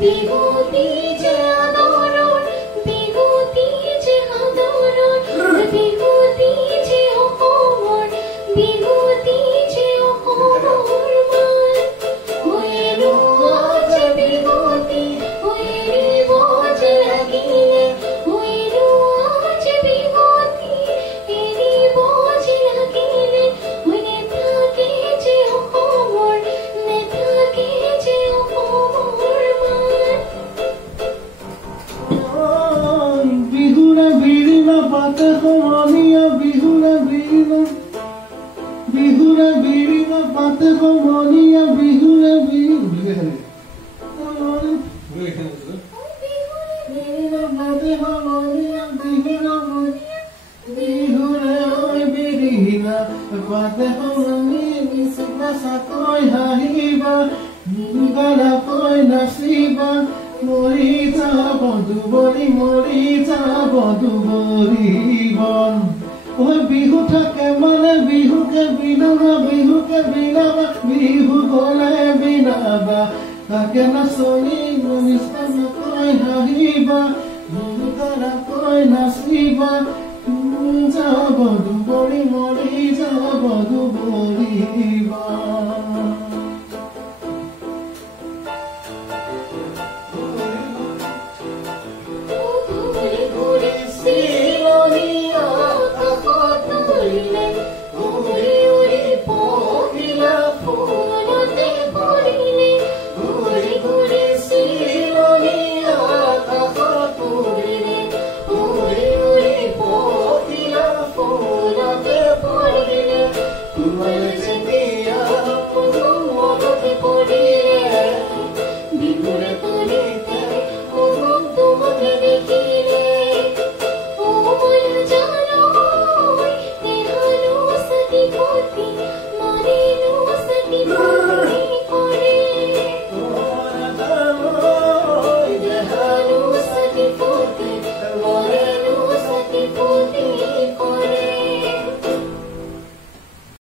বিহুতি যে আদৰৰ বিহুতি যে আদৰৰ বিহুতি যে অসমৰ বিহুতি যে অসমৰ মান হৈৰো যে বিহুতি হৈৰিব যে লাগিলে হৈৰো যে বিহুতি এৰিব যে লাগিলে হৈ নেথাকে যে অসমৰ নেথাকে যে অসমৰ মান বিহুৰে বিৰিণ পাতে সমনীয়া বিহুৰে বিৰিণ পাতে সমনীয়া বিহুৰে বিৰিণ পাতে সমনীয়া বিহুৰে বিৰিণ পাতে সমনীয়া বিচুকা চাকৈ হাঁহিবা গলাকৈ নাচিবা মৰি যাব দুবৰি বন ঐ বিহু থাকে মানে বিহুকে বিনাবা বিহু গলে বিনাবা তাকে নাচনি নিষ্ঠকৈ হাঁহিবা গলাকৈ নাচিবা যাব দুবৰি মৰি যাব দুবৰি বন What is it?